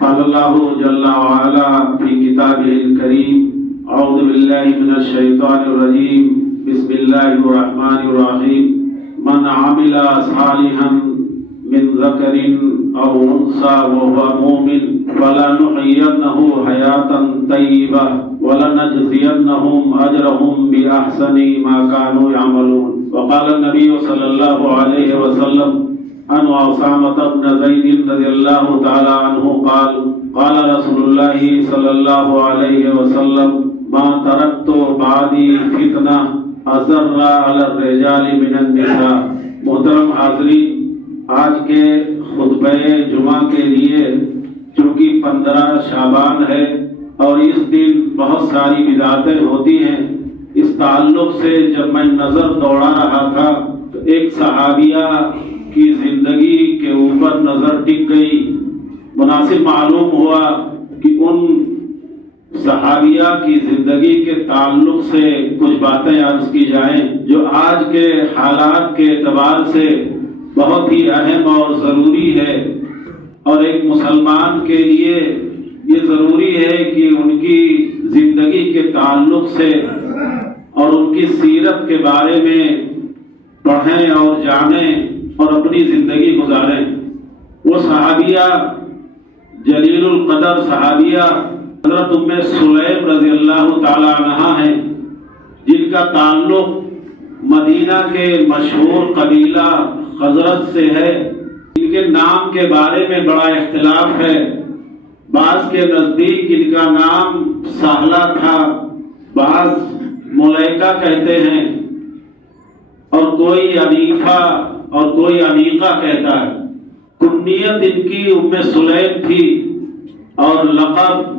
قال الله جل وعلا في كتابه الكريم: أعوذ بالله من الشيطان الرجيم، بسم الله الرحمن الرحيم. من عمل صالحا من ذكر أو أنثى وهو مؤمن فلنحيينه حياة طيبة ولنجزينهم أجرهم بأحسن ما كانوا يعملون. وقال النبي صلى الله عليه وسلم عن أسامة بن زيد رضي الله تعالى عنه قال: قال رسول الله صلى الله عليه وسلم: ما تركت بعدي فتنة أضر على الرجال من النساء. محترم حاضرین، آج کے خطبہ جمعہ کے لیے چونکہ 15 شعبان ہے اور اس دن بہت ساری بدعتیں ہوتی ہیں، اس تعلق سے جب میں نظر دوڑا رہا تھا تو ایک صحابیہ کی زندگی کے اوپر نظر ٹک گئی. مناسب معلوم ہوا کہ ان صحابیہ کی زندگی کے تعلق سے کچھ باتیں عرض کی جائیں جو آج کے حالات کے اعتبار سے بہت ہی اہم اور ضروری ہے، اور ایک مسلمان کے لیے یہ ضروری ہے کہ ان کی زندگی کے تعلق سے اور ان کی سیرت کے بارے میں پڑھیں اور جانیں اور اپنی زندگی گزاریں. وہ صحابیہ جلیل القدر صحابیہ حضرت ام سلیم رضی اللہ تعالی عنہ ہیں، جن کا تعلق مدینہ کے مشہور قبیلہ خزرج سے ہے. ان کے نام کے بارے میں بڑا اختلاف ہے. بعض کے نزدیک ان کا نام سہلہ تھا، بعض ملیکہ کہتے ہیں، اور کوئی انیفہ اور کوئی انیقہ کہتا ہے. کنیت ان کی ام سلیم تھی اور لقب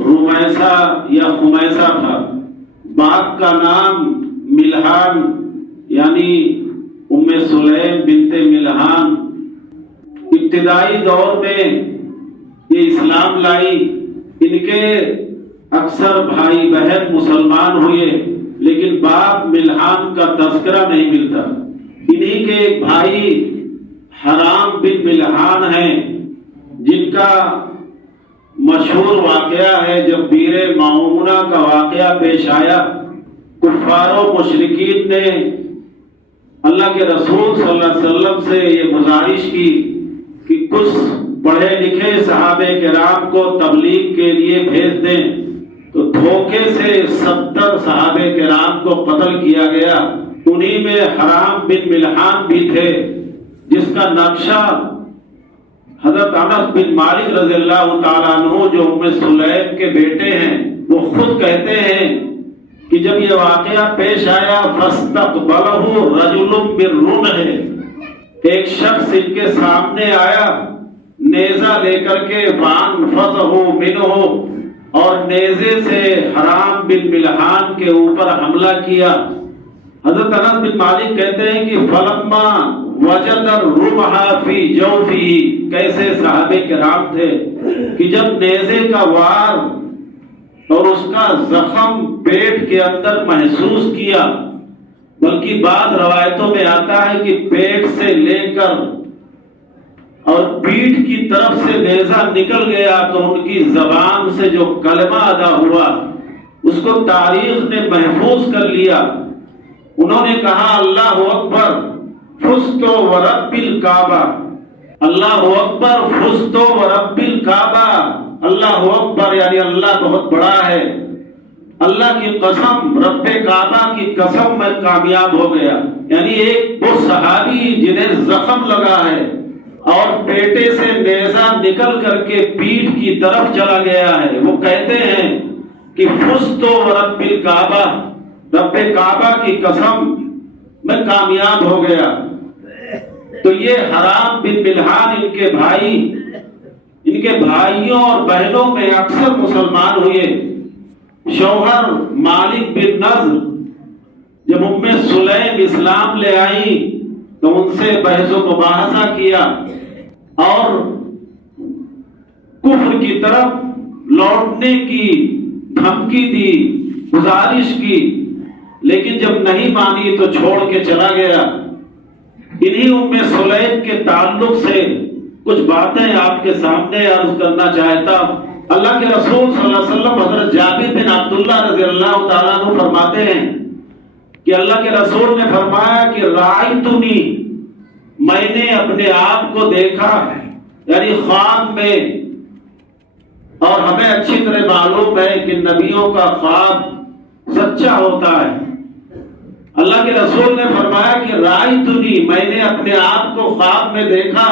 رمیسہ یا خمیسہ تھا. باپ کا نام ملحان یعنی ام سلیم بنت ملحان. ابتدائی دور میں یہ اسلام لائی. ان کے اکثر بھائی بہن مسلمان ہوئے، لیکن باپ ملحان کا تذکرہ نہیں ملتا. انہی کے ایک بھائی حرام بن ملحان ہیں، جن کا مشہور واقعہ ہے جب بیر معونہ کا واقعہ پیش آیا. کفار و مشرکین نے اللہ کے رسول صلی اللہ علیہ وسلم سے یہ گزارش کی کہ کچھ پڑھے لکھے صحابہ کرام کو تبلیغ کے لیے بھیج دیں، تو دھوکے سے 70 صحابہ کرام کو قتل کیا گیا. انہی میں حرام بن ملحان بھی تھے، جس کا نقشہ حضرت انس بن مالک رضی اللہ تعالیٰ عنہ جو ام سلیم کے بیٹے ہیں، وہ خود کہتے ہیں کہ جب یہ واقعہ پیش آیا فاستقبلہ رجل بالرمح، ایک شخص ان کے سامنے آیا نیزہ لے کر کے فانفذہ منہ، اور نیزے سے حرام بن ملحان کے اوپر حملہ کیا. حضرت انس بن مالک کہتے ہیں کہ فلما وجد الرمح فی جوفہ، کیسے صحابہ کرام تھے کہ جب نیزے کا وار اور اس کا زخم پیٹ کے اندر محسوس کیا، بلکہ بعض روایتوں میں آتا ہے کہ پیٹ سے لے کر اور پیٹھ کی طرف سے نیزہ نکل گیا تو ان کی زبان سے جو کلمہ ادا ہوا اس کو تاریخ نے محفوظ کر لیا. انہوں نے کہا اللہ اکبر فزت ورب الکعبہ، اللہ اکبر فزت ورب الکعبہ، اللہ اکبر یعنی اللہ بہت بڑا ہے، اللہ کی قسم، رب کعبہ کی قسم میں کامیاب ہو گیا. یعنی ایک وہ صحابی جنہیں زخم لگا ہے اور پیٹے سے نیزہ نکل کر کے پیٹھ کی طرف چلا گیا ہے، وہ کہتے ہیں کہ فزت ورب الکعبہ، رب کعبہ کی قسم میں کامیاب ہو گیا. تو یہ حرام بن ملحان ان کے بھائی، ان کے بھائیوں اور بہنوں میں اکثر مسلمان ہوئے. شوہر مالک بن نضر جب ام سلیم اسلام لے آئی تو ان سے بحث و مباحثہ کیا اور کفر کی طرف لوٹنے کی دھمکی دی، گزارش کی، لیکن جب نہیں مانی تو چھوڑ کے چلا گیا. انہی ام سلیم کے تعلق سے کچھ باتیں آپ کے سامنے عرض کرنا چاہتا ہوں۔ اللہ کے رسول صلی اللہ علیہ وسلم حضرت جابر بن عبداللہ رضی اللہ تعالیٰ عنہ فرماتے ہیں کہ اللہ کے رسول نے فرمایا کہ رأیتنی، میں نے اپنے آپ کو دیکھا، یعنی خواب میں، اور ہمیں اچھی طرح معلوم ہے کہ نبیوں کا خواب سچا ہوتا ہے۔ اللہ کے رسول نے فرمایا کہ رأیتنی، میں نے اپنے آپ کو خواب میں دیکھا،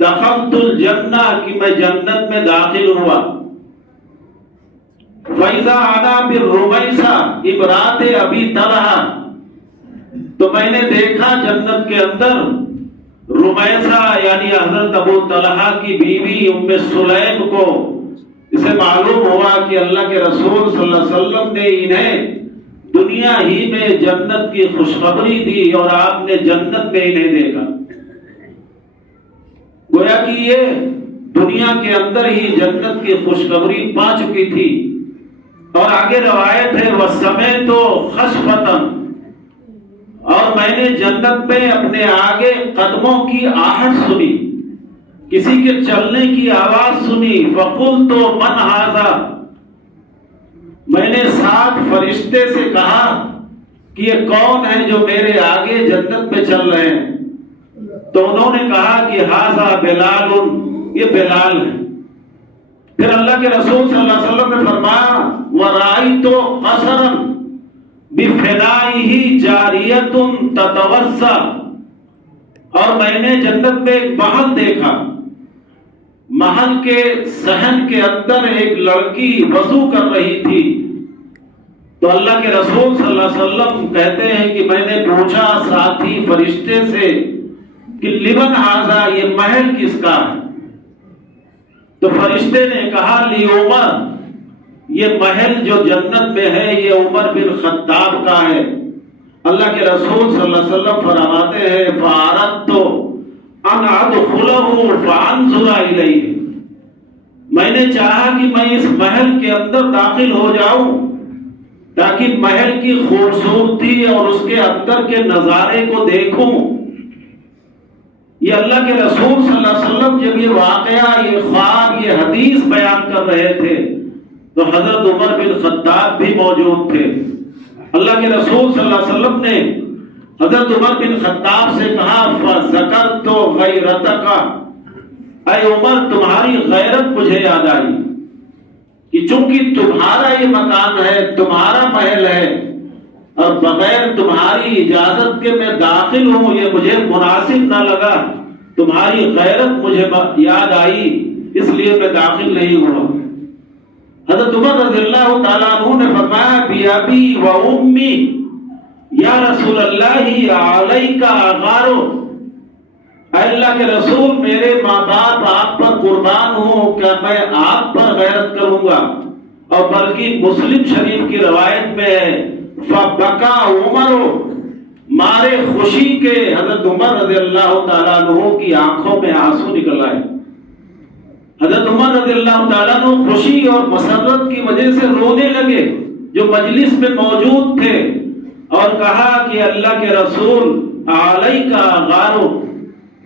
دخلت الجنہ، کہ میں جنت میں داخل ہوا، فَإِذَا أَنَا بِالرُّمَيْسَةِ امرأۃ أَبِي طلحہ، تو میں نے دیکھا جنت کے اندر رمیسہ یعنی حضرت ابو طلحہ کی بیوی ام سلیم کو۔ اسے معلوم ہوا کہ اللہ کے رسول صلی اللہ علیہ وسلم نے انہیں دنیا ہی میں جنت کی خوشخبری دی اور آپ نے جنت میں انہیں دیکھا، گویا کہ یہ دنیا کے اندر ہی جنت کی خوشخبری پا چکی تھی۔ اور آگے روایت ہے وَسَمِعْتُ خَشْفَةً، اور میں نے جنت میں اپنے آگے قدموں کی آہٹ سنی، کسی کے چلنے کی آواز سنی، فَقُلْتُ مَنْ هَذَا، میں نے ساتھ فرشتے سے کہا کہ یہ کون ہے جو میرے آگے جنت میں چل رہے ہیں؟ تو انہوں نے کہا کہ هَذَا بِلَالٌ، یہ بلال ہے۔ پھر اللہ کے رسول صلی اللہ علیہ وسلم نے فرمایا وَرَأَيْتُ قَصْرًا بِفِنَائِهِ جَارِيَةٌ تَتَوَسَّعُ، اور میں نے جنت میں ایک محل دیکھا، محل کے صحن کے اندر ایک لڑکی وضو کر رہی تھی۔ تو اللہ کے رسول صلی اللہ علیہ وسلم کہتے ہیں کہ میں نے پوچھا ساتھی فرشتے سے کہ لمن ھذا، یہ محل کس کا ہے؟ تو فرشتے نے کہا لی عمر، یہ محل جو جنت میں ہے یہ عمر بن خطاب کا ہے۔ اللہ کے رسول صلی اللہ علیہ وسلم فرماتے ہیں فَأَرَدْتُ أَنْ أَدْخُلَهُ فَأَنْظُرَ إِلَيْهِ، میں نے چاہا کہ میں اس محل کے اندر داخل ہو جاؤں تاکہ محل کی خوبصورتی اور اس کے اندر کے نظارے کو دیکھوں۔ یہ اللہ کے رسول صلی اللہ علیہ وسلم جب یہ واقعہ، یہ خواب، یہ حدیث بیان کر رہے تھے تو حضرت عمر بن خطاب بھی موجود تھے۔ اللہ کے رسول صلی اللہ علیہ وسلم نے حضرت عمر بن خطاب سے کہا فَذَكَرْتُ غَيْرَتَكَ، اے عمر تمہاری غیرت مجھے یاد آئی کہ چونکہ تمہارا یہ مکان ہے، تمہارا محل ہے، اور بغیر تمہاری اجازت کے میں داخل ہوں، یہ مجھے مناسب نہ لگا، تمہاری غیرت مجھے یاد آئی، اس لیے میں داخل نہیں ہوا۔ حضرت عمر رضی اللہ تعالیٰ عنہ نے فرمایا بِأَبِي وَأُمِّي یا رسول اللہ علیک اغار، اے اللہ کے رسول میرے ماں باپ آپ پر قربان ہوں، کیا میں آپ پر غیرت کروں گا؟ اور بلکہ مسلم شریف کی روایت میں ہے فَبَكَى عُمَرُ، مارے خوشی کے حضرت عمر رضی اللہ تعالیٰ عنہ کی آنکھوں میں آنسو نکل آئے۔ حضرت عمر رضی اللہ تعالیٰ عنہ خوشی اور مسرت کی وجہ سے رونے لگے جو مجلس میں موجود تھے، اور کہا کہ اللہ کے رسول علیک اغار،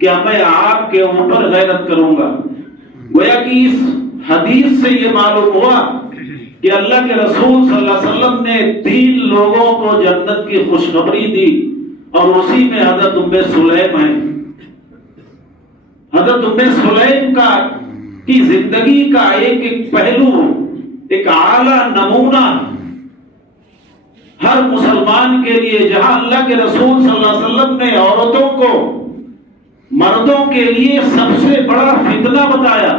کیا میں آپ کے اوپر غیرت کروں گا؟ گویا کہ اس حدیث سے یہ معلوم ہوا کہ اللہ کے رسول صلی اللہ علیہ وسلم نے 3 لوگوں کو جنت کی خوشخبری دی، اور اسی میں حضرت ام سلیم ہے۔ حضرت ام سلیم کی زندگی کا ایک ایک پہلو، ایک اعلیٰ نمونہ ہر مسلمان کے لیے، جہاں اللہ کے رسول صلی اللہ علیہ وسلم نے عورتوں کو مردوں کے لیے سب سے بڑا فتنہ بتایا،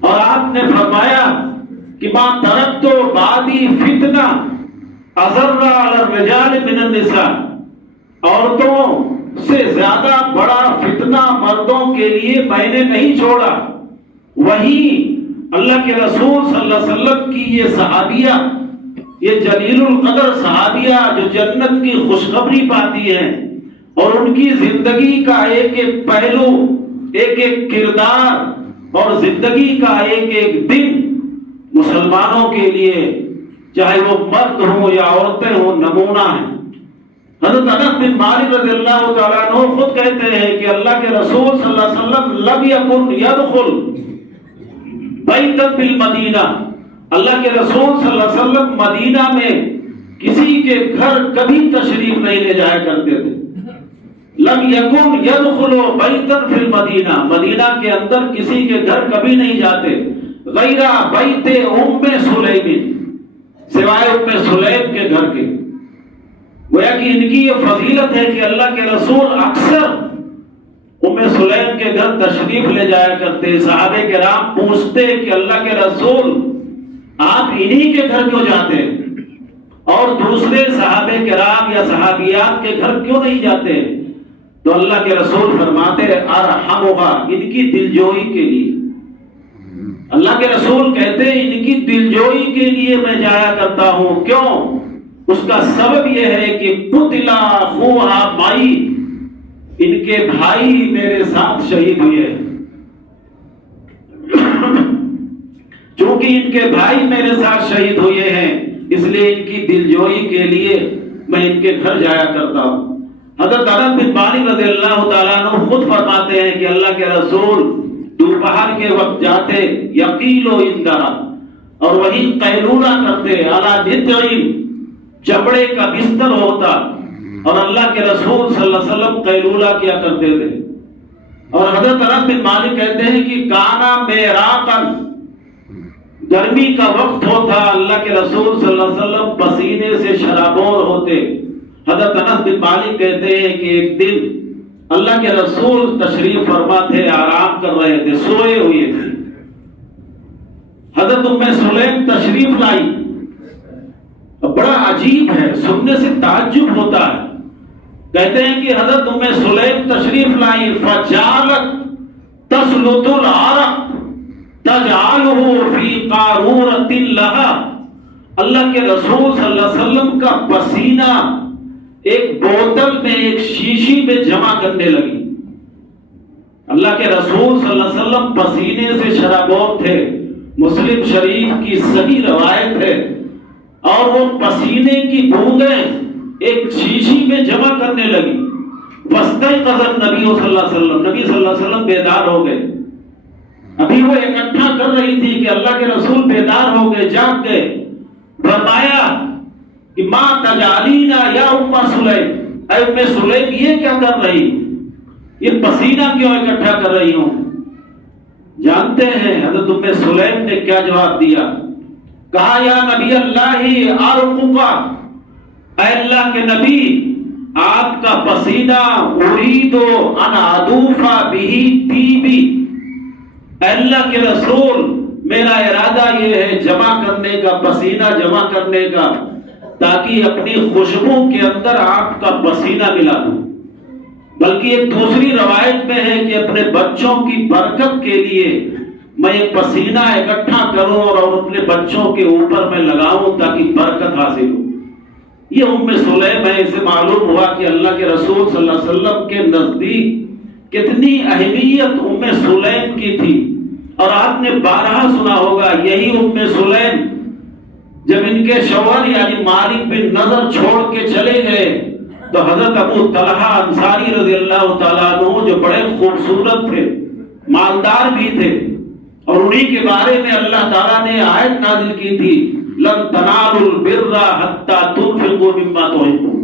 اور آپ نے فرمایا کہ ما ترکت بعدی فتنہ اضر علی الرجال من النساء، عورتوں سے زیادہ بڑا فتنہ مردوں کے لیے میں نے نہیں چھوڑا۔ وہی اللہ کے رسول صلی اللہ علیہ وسلم کی یہ صحابیہ، یہ جلیل القدر صحابیہ جو جنت کی خوشخبری پاتی ہیں، اور ان کی زندگی کا ایک ایک پہلو، ایک ایک کردار اور زندگی کا ایک ایک دن مسلمانوں کے لیے، چاہے وہ مرد ہوں یا عورتیں ہوں، نمونہ ہیں۔ حضرت انس بن مالک رضی اللہ تعالیٰ عنہ خود کہتے ہیں کہ اللہ کے رسول صلی اللہ علیہ وسلم لم یکن یدخل بیتا بالمدینہ، اللہ کے رسول صلی اللہ علیہ وسلم مدینہ میں کسی کے گھر کبھی تشریف نہیں لے جایا کرتے تھے. لم یکن یدخل بیتا فی المدینہ، مدینہ کے اندر کسی کے گھر کبھی نہیں جاتے، غیر بیت ام سلیم، سوائے ام سلیم کے گھر کے. گویا کہ ان کی یہ فضیلت ہے کہ اللہ کے رسول اکثر ام سلیم کے گھر تشریف لے جایا کرتے. صحابہ کرام پوچھتے کہ اللہ کے رسول آپ انہی کے گھر کیوں جاتے اور دوسرے صحابہ کرام یا صحابیات کے گھر کیوں نہیں جاتے؟ تو اللہ کے رسول فرماتے ارحمھا، ان کی دلجوئی کے لیے. اللہ کے رسول کہتے ہیں ان کی دلجوئی کے لیے میں جایا کرتا ہوں. کیوں؟ اس کا سبب یہ ہے کہ قتل اخوھا معی، ان کے بھائی میرے ساتھ شہید ہوئے. چونکہ ان کے بھائی میرے ساتھ شہید ہوئے ہیں، اس لیے ان کی دلجوئی کے لیے میں ان کے گھر جایا کرتا ہوں. حضرت انس بن مالک رضی اللہ تعالیٰ عنہ خود فرماتے ہیں کہ اللہ کے رسول دوپہر کے وقت جاتے یقیل و اندرا، اور وہی قیلولہ کرتے علی نطعین، چمڑے کا بستر ہوتا، اور اللہ کے رسول صلی اللہ علیہ وسلم قیلولہ کیا کرتے تھے. اور حضرت انس بن مالک کہتے ہیں کہ کانا میراقن، گرمی کا وقت ہوتا، اللہ کے رسول صلی اللہ علیہ وسلم پسینے سے شرابور ہوتے. حضرت انس بن مالک کہتے ہیں کہ ایک دن اللہ کے رسول تشریف فرما تھے، آرام کر رہے تھے، سوئے ہوئے تھے. حضرت ام سلیم تشریف لائی. بڑا عجیب ہے، سننے سے تعجب ہوتا ہے. کہتے ہیں کہ حضرت ام سلیم تشریف لائی، فجعلت تسلط العرق تجعلہ فی قارورۃ لہا، اللہ کے رسول صلی اللہ علیہ وسلم کا پسینہ ایک بوتل میں، ایک شیشی میں جمع کرنے لگی. اللہ کے رسول صلی اللہ علیہ وسلم پسینے سے شرابور تھے. مسلم شریف کی صحیح روایت ہے. اور وہ پسینے کی بوندیں ایک شیشی میں جمع کرنے لگی. فاستيقظ النبی صلی اللہ علیہ وسلم، نبی صلی اللہ علیہ وسلم بیدار ہو گئے. ابھی وہ اکٹھا کر رہی تھی کہ اللہ کے رسول بیدار ہو گئے، جاگ گئے. فرمایا کہ ما تجعلینا یا ام سلیم، اے ام سلیم یہ کیا کر رہی، یہ پسینہ کیوں اکٹھا کر رہی ہوں؟ جانتے ہیں حضرت ام سلیم نے کیا جواب دیا؟ کہا یا نبی اللہ ارقکا، اے اللہ کے نبی آپ کا پسینہ اريد ان ادوف به طیبی، اے اللہ کے رسول میرا ارادہ یہ ہے جمع کرنے کا، پسینہ جمع کرنے کا، تاکہ اپنی خوشبو کے اندر آپ کا پسینہ ملا دوں. بلکہ ایک دوسری روایت میں ہے کہ اپنے بچوں کی برکت کے لیے میں ایک پسینہ اکٹھا کروں اور اپنے بچوں کے اوپر میں لگاؤں تاکہ برکت حاصل ہو. یہ ام سلیم ہے. اسے معلوم ہوا کہ اللہ کے رسول صلی اللہ علیہ وسلم کے نزدیک کتنی اہمیت ام سلیم کی تھی. اور آپ نے بارہا سنا ہوگا یہی ام سلیم جب ان کے شوہر یعنی مالک بن نضر چھوڑ کے چلے گئے تو حضرت ابو طلحہ انصاری رضی اللہ تعالیٰ عنہ جو بڑے خوبصورت تھے، مالدار بھی تھے، اور انہی کے بارے میں اللہ تعالیٰ نے آیت نازل کی تھی لن تنالوا البر حتی تنفقوا مما تحبون.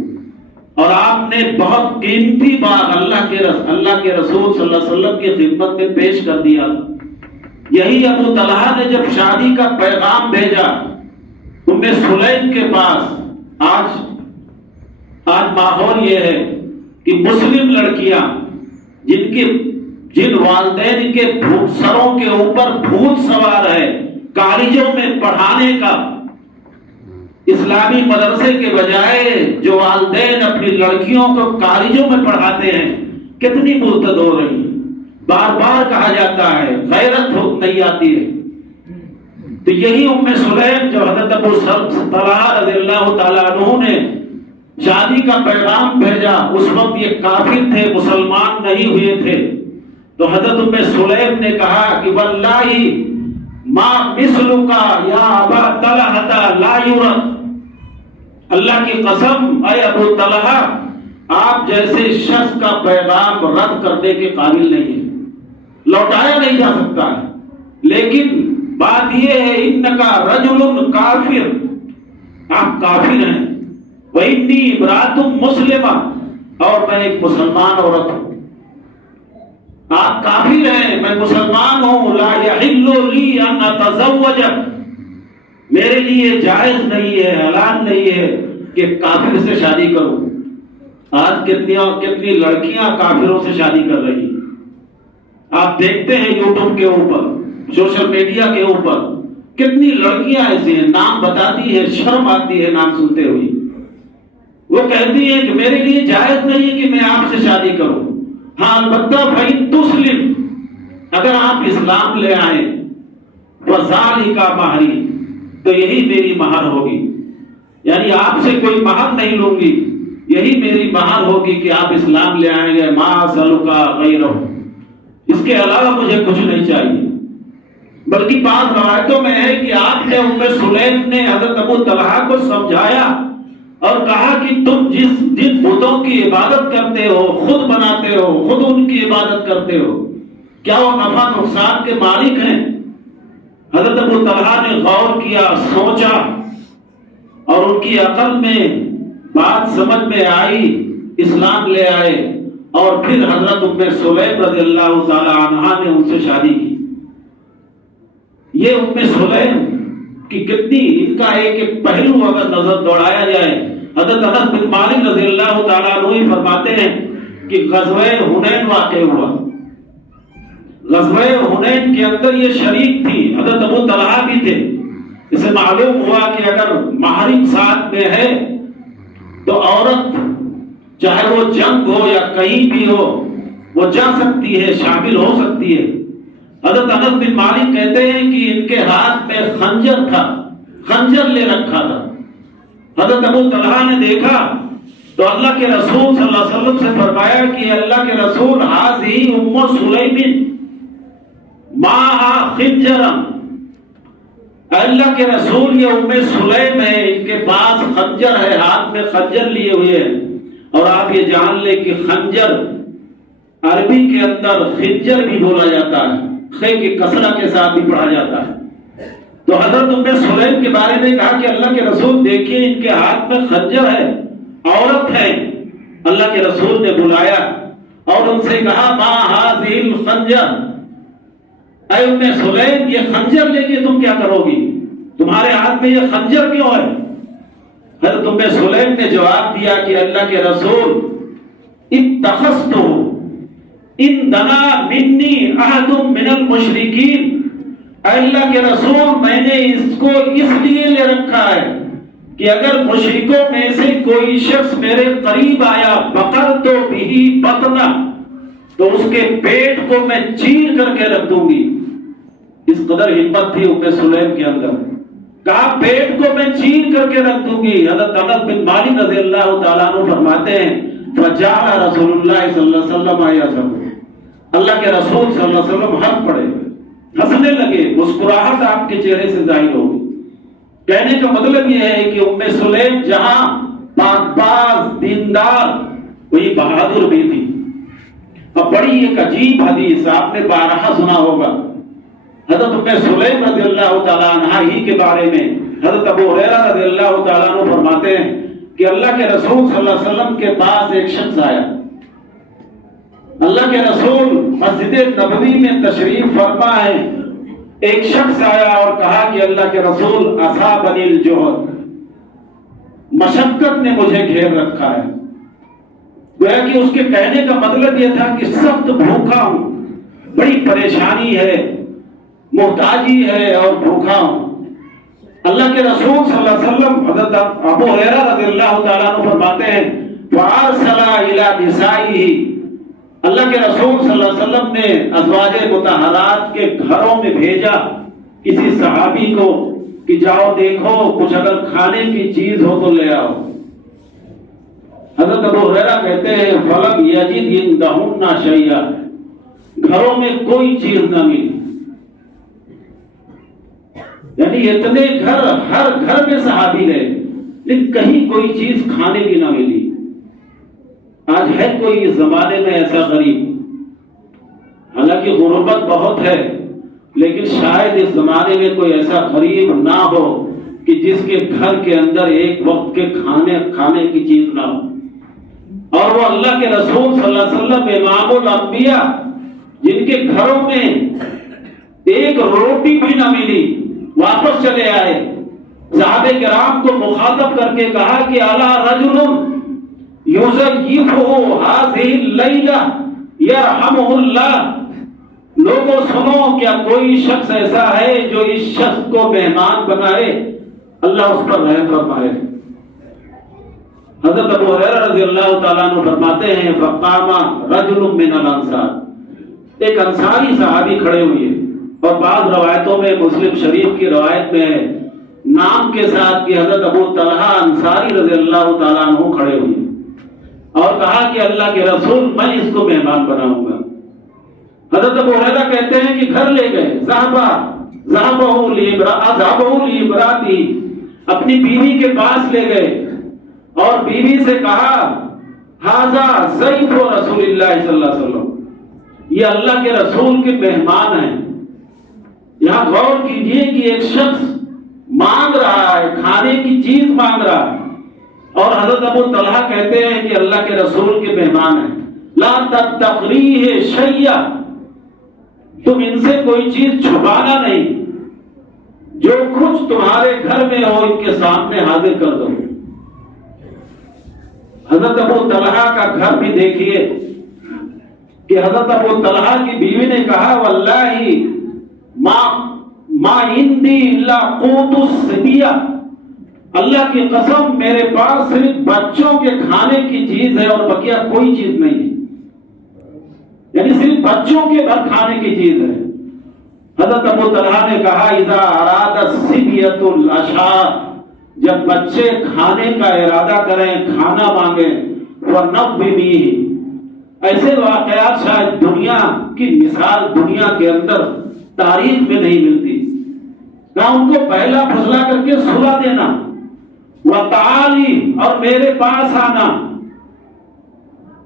اور آپ نے بہت قیمتی بات اللہ کے رسول صلی اللہ علیہ وسلم کی خدمت میں پیش کر دیا. یہی ابو طلحہ نے جب شادی کا پیغام بھیجا ام سلیم کے پاس. آج ماحول یہ ہے کہ مسلم لڑکیاں جن والدین کے سروں کے اوپر بھوت سوار ہے، کالجوں میں پڑھانے کا، اسلامی مدرسے کے بجائے جو والدین اپنی لڑکیوں کو کالجوں میں پڑھاتے ہیں، کتنی مرتد ہو رہی ہیں. بار بار کہا جاتا ہے غیرت نہیں آتی ہے. تو یہی ام سلیم جب حضرت ابو طلحہ رضی اللہ تعالیٰ عنہ نے شادی کا پیغام بھیجا، اس وقت یہ کافر تھے، مسلمان نہیں ہوئے تھے. تو حضرت ام سلیم نے کہا کہ واللہ ما مثلک یا ابا طلحہ لا یرد، اللہ کی قسم اے ابو طلحہ آپ جیسے شخص کا پیغام رد کرنے کے قابل نہیں ہے، لوٹایا نہیں جا سکتا ہے. لیکن بات یہ ہے انکا رجل کافر، آپ کافر ہیں، وإنی امرأۃ مسلمہ، اور میں ایک مسلمان عورت ہوں. آپ کافر ہیں، میں مسلمان ہوں. لا یحل لی ان اتزوج، میرے لیے جائز نہیں ہے، حلال نہیں ہے کہ کافر سے شادی کروں. آج کتنی لڑکیاں کافروں سے شادی کر رہی ہیں. آپ دیکھتے ہیں یوٹیوب کے اوپر، سوشل میڈیا کے اوپر کتنی لڑکیاں ایسی ہیں، نام بتاتی ہیں، شرم آتی ہے نام سنتے ہوئے. وہ کہتی ہیں کہ میرے لیے جائز نہیں ہے کہ میں آپ سے شادی کروں. ہاں البتہ فَإِن تُسْلِمْ، اگر آپ اسلام لے آئیں، وَذَلِكَ مَہْرِي، تو یہی میری مہر ہوگی. یعنی آپ سے کوئی مہر نہیں لوں گی، یہی میری مہر ہوگی کہ آپ اسلام لے آئیں گے. مَا أَسْأَلُكَ غَيْرَهُ، اس کے علاوہ مجھے کچھ نہیں چاہیے. بلکہ بعض روایتوں میں ہے کہ آپ نے ام سلیم نے حضرت ابو طلحہ کو سمجھایا اور کہا کہ تم جن بتوں کی عبادت کرتے ہو، خود بناتے ہو، خود ان کی عبادت کرتے ہو، کیا وہ نفع نقصان کے مالک ہیں؟ حضرت ابو طلحہ نے غور کیا، سوچا، اور ان کی عقل میں بات سمجھ میں آئی، اسلام لے آئے. اور پھر حضرت ام سلیم رضی اللہ تعالی عنہا نے ان سے شادی کی. یہ ام سلیم کی کتنی، ان کا ایک پہلو اگر نظر دوڑایا جائے، حضرت انس بن مالک رضی اللہ تعالیٰ عنہ فرماتے ہیں کہ غزوہ حنین واقع ہوا. غزوہ حنین کے اندر یہ شریک تھی، حضرت ابو طلحہ بھی تھے. اسے معلوم ہوا کہ اگر محرم ساتھ میں ہے تو عورت چاہے وہ جنگ ہو یا کہیں بھی ہو وہ جا سکتی ہے، شامل ہو سکتی ہے. حضرت انس بن مالک کہتے ہیں کہ ان کے ہاتھ میں خنجر تھا، خنجر لے رکھا تھا. حضرت ابو طلحہ نے دیکھا تو اللہ کے رسول صلی اللہ علیہ وسلم سے فرمایا کہ اللہ کے رسول ہذہ ام سلیم معها خنجر، اللہ کے رسول یہ ام سلیم ہے، ان کے پاس خنجر ہے، ہاتھ میں خنجر لیے ہوئے ہیں. اور آپ یہ جان لیں کہ خنجر عربی کے اندر خنجر بھی بولا جاتا ہے، خے کی کسرہ کے ساتھ بھی پڑھا جاتا ہے. تو حضرت ام سلیم کے بارے میں کہا کہ اللہ کے رسول دیکھیے ان کے ہاتھ میں خنجر ہے، عورت ہے. اللہ کے رسول نے بلایا اور ان سے کہا ما هذه الخنجر، اے ام سلیم یہ خنجر لے کے تم کیا کرو گی؟ تمہارے ہاتھ میں یہ خنجر کیوں ہے؟ حضرت ام سلیم نے جواب دیا کہ اللہ کے رسول اتخذتہ ان دنا منی احد من المشرکین، اللہ کے رسول میں نے اس کو اس لیے لے رکھا ہے کہ اگر مشرکوں میں سے کوئی شخص میرے قریب آیا بقرت بھی بطنہ، تو اس کے پیٹ کو میں چیر کر کے رکھ دوں گی. اس قدر ہمت تھی ام سلیم کے اندر، کہا پیٹ کو میں چیر کر کے رکھ دوں گی. حضرت انس بن مالک رضی اللہ تعالیٰ عنہ فرماتے ہیں فجاء رسول اللہ صلی اللہ علیہ وسلم یضحک، اللہ کے رسول صلی اللہ علیہ وسلم ہنس پڑے، ہنسنے لگے، مسکراہٹ آپ کے چہرے سے ظاہر ہوگی. کہنے کا مطلب یہ ہے کہ ام سلیم جہاں پاک باز دیندار وہی بہادر بھی تھی. اب بڑی ایک عجیب حدیث آپ نے بارہا سنا ہوگا، حضرت ام سلیم رضی اللہ تعالیٰ عنہ ہی کے بارے میں حضرت ابو ہریرہ رضی اللہ تعالیٰ عنہ فرماتے ہیں کہ اللہ کے رسول صلی اللہ علیہ وسلم کے پاس ایک شخص آیا. اللہ کے رسول مسجد نبوی میں تشریف فرما ہے، ایک شخص آیا اور کہا کہ اللہ کے رسول اصابنی الجوع، مشقت نے مجھے گھیر رکھا ہے. گویا کہ اس کے کہنے کا مطلب یہ تھا کہ سخت بھوکا ہوں، بڑی پریشانی ہے، محتاجی ہے اور بھوکا ہوں. اللہ کے رسول صلی اللہ علیہ وسلم حضرت ابو ہریرہ رضی اللہ تعالیٰ عنہ فرماتے ہیں فَأَرْسَلَ إِلَى نِسَائِهِ، اللہ کے رسول صلی اللہ علیہ وسلم نے ازواج مطہرات کے گھروں میں بھیجا کسی صحابی کو کہ جاؤ دیکھو کچھ اگر کھانے کی چیز ہو تو لے آؤ. حضرت ابو ہریرہ کہتے ہیں فَلَمْ يَجِدْ عِنْدَهُنَّ شَيْئًا، گھروں میں کوئی چیز نہ ملی. یعنی اتنے گھر، ہر گھر میں صحابی رہے لیکن کہیں کوئی چیز کھانے کی نہ ملی. آج ہے کوئی اس زمانے میں ایسا غریب؟ حالانکہ غربت بہت ہے، لیکن شاید اس زمانے میں کوئی ایسا غریب نہ ہو کہ جس کے گھر کے اندر ایک وقت کے کھانے کی چیز نہ ہو۔ اور وہ اللہ کے رسول صلی اللہ علیہ وسلم امام الانبیاء، جن کے گھروں میں ایک روٹی بھی نہ ملی، واپس چلے آئے، صحابہ کرام کو مخاطب کر کے کہا کہ الا رجل یضیفہ هذه الليلہ یرحمہ اللہ، لوگوں سنو، کیا کوئی شخص ایسا ہے جو اس شخص کو مہمان بنائے، اللہ اس پر رحم فرمائے۔ حضرت ابو ہریرہ رضی اللہ تعالیٰ عنہ فرماتے ہیں فقام رجل من الانصار، ایک انصاری صحابی کھڑے ہوئے، اور بعض روایتوں میں مسلم شریف کی روایت میں ہے نام کے ساتھ کہ حضرت ابو طلحہ انصاری رضی اللہ تعالیٰ عنہ کھڑے ہوئے اور کہا کہ اللہ کے رسول میں اس کو مہمان بناؤں گا۔ حضرت ابو ہریرہ کہتے ہیں کہ گھر لے گئے، ذهبه لامراتی، اپنی بیوی کے پاس لے گئے اور بیوی سے کہا ھذا ضیف رسول اللہ صلی اللہ علیہ وسلم، یہ اللہ کے رسول کے مہمان ہیں۔ یہاں غور کیجئے کہ ایک شخص مانگ رہا ہے، کھانے کی چیز مانگ رہا ہے، اور حضرت ابو طلحہ کہتے ہیں کہ اللہ کے رسول کے مہمان ہیں۔ لا تتقریہ شیئا، تم ان سے کوئی چیز چھپانا نہیں، جو کچھ تمہارے گھر میں ہو ان کے سامنے حاضر کر دو۔ حضرت ابو طلحہ کا گھر بھی دیکھیے کہ حضرت ابو طلحہ کی بیوی نے کہا واللہ ما عندی الا قوت الصبیہ، اللہ کی قسم میرے پاس صرف بچوں کے کھانے کی چیز ہے اور بقیہ کوئی چیز نہیں ہے، یعنی صرف بچوں کے بھر کھانے کی چیز ہے۔ حضرت ابو طلحہ نے کہا اذا اراد الصبیۃ العشاء، جب بچے کھانے کا ارادہ کریں، کھانا مانگیں، وَنَبِّئْنِي، ایسے واقعات شاید دنیا کی مثال دنیا کے اندر تاریخ میں نہیں ملتی، نہ ان کو پہلا پھسلا کر کے سلا دینا، وَتَعَالِي، اور میرے پاس آنا،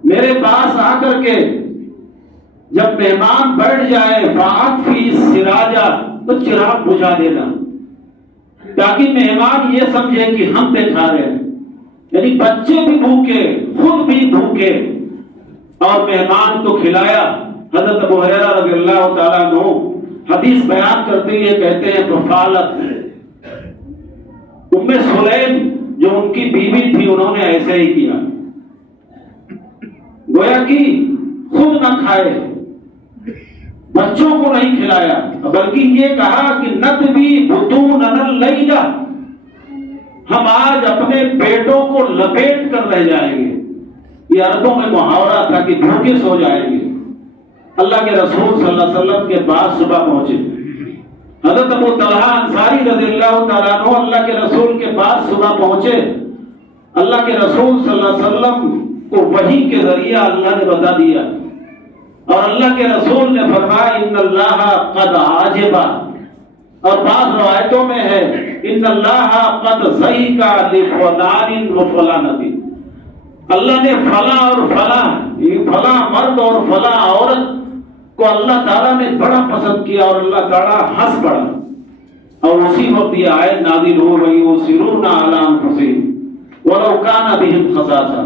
میرے پاس آ کر کے جب مہمان بیٹھ جائے فَأَطْفِئِ السِّرَاجَ، تو چراغ بجھا دینا، تاکہ مہمان یہ سمجھے کہ ہم پہ کھا رہے ہیں، یعنی بچے بھی بھوکے، خود بھی بھوکے، اور مہمان کو کھلایا۔ حضرت ابو ہریرہ رضی اللہ تعالیٰ عنہ حدیث بیان کرتے ہوئے کہتے ہیں فقالت، ام سلیم جو ان کی بیوی تھی انہوں نے ایسے ہی کیا، گویا کہ خود نہ کھائے، بچوں کو نہیں کھلایا، بلکہ یہ کہا کہ نتوی بطوننا اللیلہ، ہم آج اپنے پیٹوں کو لپیٹ کر رہ جائیں گے۔ یہ عربوں میں محاورہ تھا کہ بھوکے سو جائیں گے۔ اللہ کے رسول صلی اللہ علیہ وسلم کے پاس صبح پہنچے، حضرت ابو طلحہ انصاری رضی اللہ تعالیٰ عنہ اللہ کے رسول کے پاس صبح پہنچے۔ اللہ کے رسول صلی اللہ علیہ وسلم کو وحی کے ذریعہ اللہ نے بتا دیا، اور اللہ کے رسول نے فرمایا ان اللہ قد عجبا، اور بعض روایتوں میں ہے ان اللہ قد ضحک لفلان وفلانۃ، اللہ نے فلاں اور فلاں مرد اور فلاں عورت کو اللہ تعالیٰ نے بڑا پسند کیا اور اللہ تعالیٰ ہنس پڑا، اور اسی وقت یہ آیت نازل ہو گئی وَيُؤْثِرُونَ عَلَىٰ أَنفُسِهِمْ وَلَوْ كَانَ بِهِمْ خَصَاصَةٌ،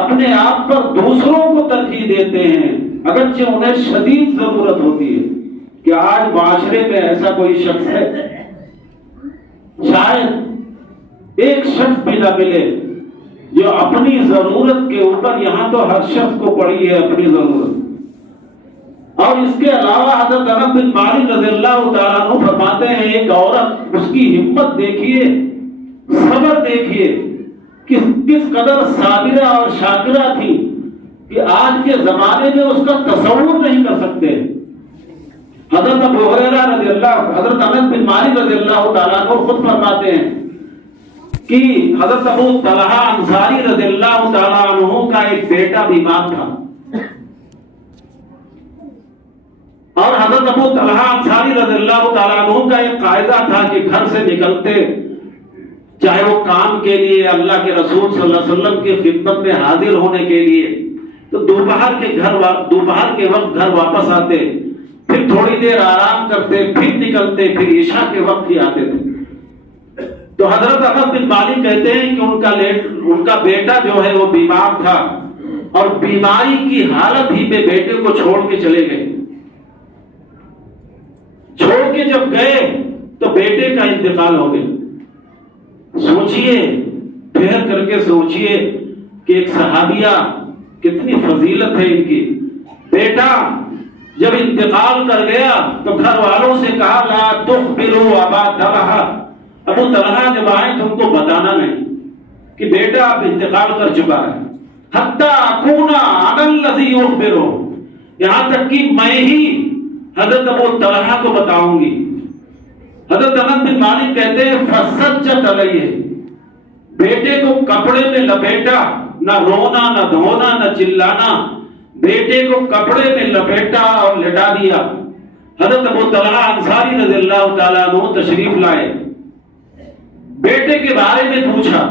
اپنے آپ پر دوسروں کو ترجیح دیتے ہیں اگرچہ انہیں شدید ضرورت ہوتی ہے۔ کہ آج معاشرے میں ایسا کوئی شخص ہے، شاید ایک شخص بھی نہ ملے جو اپنی ضرورت کے اوپر، یہاں تو ہر شخص کو پڑی ہے اپنی ضرورت۔ اور اس کے علاوہ حضرت انس بن مالک رضی اللہ تعالیٰ عنہ فرماتے ہیں ایک عورت، اس کی ہمت دیکھیے، صبر دیکھیے، کس قدر صابرہ اور شاکرہ تھی کہ آج کے زمانے میں اس کا تصور نہیں کر سکتے۔ حضرت ابو ہریرہ رضی اللہ، حضرت انس بن مالک رضی اللہ تعالیٰ عنہ خود فرماتے ہیں کہ حضرت ابو طلحہ انصاری رضی اللہ تعالیٰ عنہ کا ایک بیٹا بیمار تھا، اور حضرت ابو طلحہ انصاری رضی اللہ تعالیٰ عنہ کا ایک قاعدہ تھا کہ گھر سے نکلتے چاہے وہ کام کے لیے اللہ کے رسول صلی اللہ علیہ وسلم کی خدمت میں حاضر ہونے کے لیے، تو دوپہر کے وقت گھر واپس آتے، پھر تھوڑی دیر آرام کرتے، پھر نکلتے، پھر عشاء کے وقت ہی آتے تھے۔ تو حضرت انس بن مالک کہتے ہیں کہ ان کا بیٹا جو ہے وہ بیمار تھا، اور بیماری کی حالت ہی میں بیٹے کو چھوڑ کے چلے گئے۔ چھوڑ کے جب گئے تو بیٹے کا انتقال ہو گیا۔ سوچئے، ٹھہر کر کے سوچئے کہ ایک صحابیہ کتنی فضیلت ہے ان کی۔ بیٹا جب انتقال کر گیا تو گھر والوں سے کہا لا تخبروا ابا طلحہ، ابو طلحہ جب آئے تم کو بتانا نہیں کہ بیٹا اب انتقال کر چکا ہے، حتی اکونا انا الذی اخبرہ، یہاں تک کہ میں ہی حضرت ابو طلحہ کو بتاؤں گی۔ حضرت انس بن مالک کہتے ہیں فسجت علیہ، بیٹے کو کپڑے میں لپیٹا، نہ رونا نہ دھونا نہ چلانا، بیٹے کو کپڑے میں لپیٹا اور لٹا دیا۔ حضرت ابو طلحہ انصاری رضی اللہ تعالیٰ عنہ تشریف لائے، بیٹے کے بارے میں پوچھا،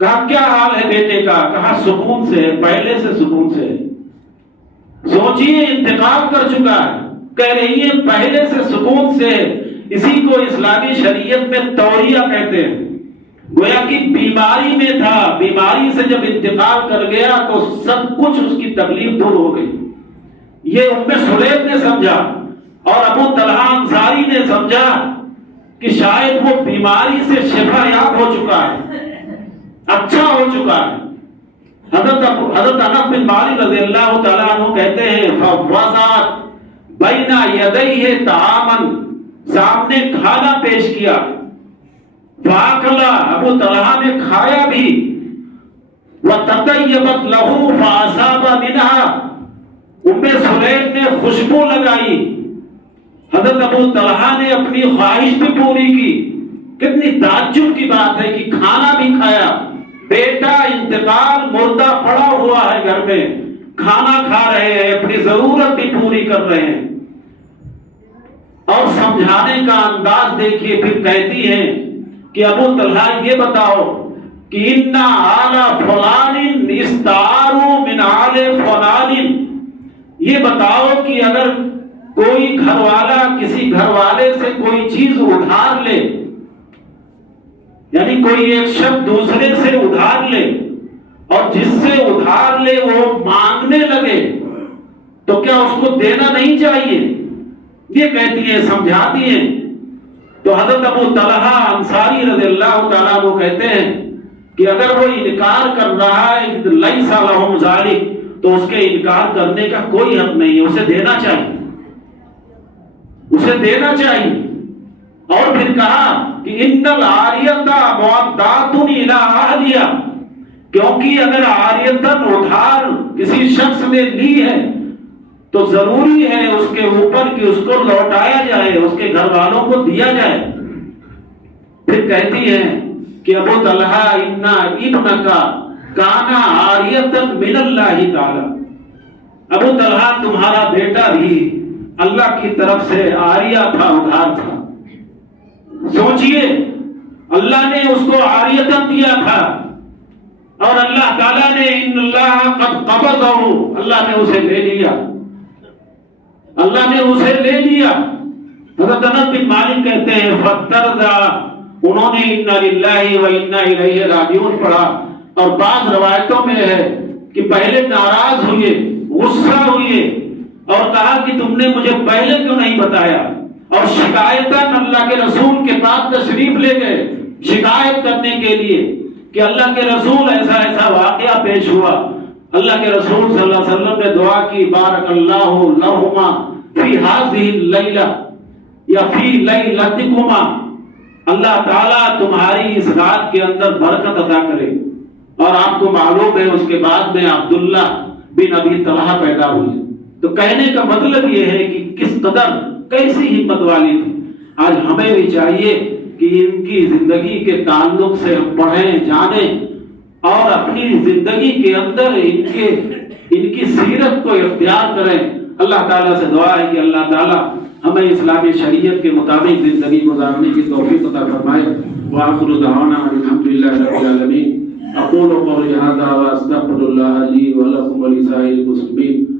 کہا کیا حال ہے بیٹے کا؟ کہا سکون سے ہے، پہلے سے سکون سے ہے۔ سوچئے انتقال کر چکا ہے، کہہ رہی ہے پہلے سے سکون سے ہے۔ اسی کو اسلامی شریعت میں توریہ کہتے ہیں۔ گویا کہ بیماری میں تھا، بیماری سے جب انتقال کر گیا تو سب کچھ اس کی تکلیف دور ہو گئی۔ یہ ام سلیم نے سمجھا اور ابو طلحہ انصاری نے سمجھا کہ شاید وہ بیماری سے شفا یاب ہو چکا ہے، اچھا ہو چکا ہے۔ حضرت انس بن مالک رضی اللہ تعالیٰ عنہ کہتے ہیں فوضعت بین یدیہ طعاما، سامنے کھانا پیش کیا، فاکلا، ابو طلحہ نے کھایا بھی، وتطیبت لہ فاصاب منہا، ام سلیم نے خوشبو لگائی، حضرت ابو طلحہ نے اپنی خواہش بھی پوری کی۔ کتنی تعجب کی بات ہے کہ کھانا بھی کھایا، بیٹا انتقال مردہ پڑا ہوا ہے گھر میں، کھانا کھا رہے ہیں، اپنی ضرورت بھی پوری کر رہے ہیں۔ اور سمجھانے کا انداز دیکھیے، پھر کہتی ہیں کہ ابو طلحہ یہ بتاؤ کہ ان آل فلان استعاروا من آل فلان، یہ بتاؤ کہ اگر کوئی گھر والا کسی گھر والے سے کوئی چیز ادھار لے، یعنی کوئی ایک شخص دوسرے سے ادھار لے اور جس سے ادھار لے وہ مانگنے لگے تو کیا اس کو دینا نہیں چاہیے؟ یہ کہتی ہیں، سمجھاتی ہیں۔ تو حضرت ابو طلحہ انصاری رضی اللہ تعالیٰ عنہ کہتے ہیں کہ اگر وہ انکار کر رہا ہے لیس لہم ذلک، تو اس کے انکار کرنے کا کوئی حق نہیں ہے، اسے دینا چاہیے، اسے دینا چاہیے۔ اور پھر کہا کہ ان العاریۃ مودات الی اہلیہ، کیونکہ اگر عاریتاً ادھار کسی شخص نے لی ہے تو ضروری ہے اس کے اوپر کہ اس کو لوٹایا جائے، اس کے گھر والوں کو دیا جائے۔ پھر کہتی ہے کہ ابو طلحہ ان ابنک کان عاریۃ من اللہ تعالی، ابو طلحہ تمہارا بیٹا بھی اللہ کی طرف سے عاریہ تھا، ادھار تھا۔ سوچئے اللہ نے اس کو عاریتاً دیا تھا اور اللہ تعالیٰ نے ان اللہ قد قبضہ، اللہ نے اسے لے لیا، اللہ نے اسے لے لیا۔ حضرت انس بن مالک کہتے ہیں فَتَرْضَا، انہوں نے اِنَّا لِلَّهِ وَإِنَّا إِلَيْهِ رَاجِعُونَ پڑھا، اور بعض روایتوں میں ہے کہ پہلے ناراض ہوئے، غصہ ہوئے اور کہا کہ تم نے مجھے پہلے کیوں نہیں بتایا، اور شکایتاً اللہ کے رسول کے پاس تشریف لے گئے شکایت کرنے کے لیے کہ اللہ کے رسول ایسا ایسا واقعہ پیش ہوا۔ اللہ کے رسول صلی اللہ علیہ وسلم نے دعا کی بارک اللہ لہما فی ہذہ اللیلہ یا فی لیلتکما، اللہ تعالیٰ تمہاری اس رات کے اندر برکت عطا کرے۔ اور آپ کو معلوم ہے اس کے بعد میں عبداللہ بن ابی طلحہ پیدا ہوئے۔ تو کہنے کا مطلب یہ ہے کہ کس قدر کیسی ہمت والی تھی۔ آج ہمیں بھی چاہیے کہ ان کی زندگی کے تعلق سے ہم پڑھیں، جانیں اور اپنی زندگی کے اندر ان کی سیرت کو اختیار کریں اللہ تعالیٰ سے دعا ہے کہ اللہ تعالیٰ ہمیں اسلامی شریعت کے مطابق زندگی گزارنے کی توفیق عطا فرمائے۔ وآخر دعوانا الحمد للہ رب العالمین۔ اقول قولی ھذا واستغفر اللہ لی ولکم ولسائر المسلمین۔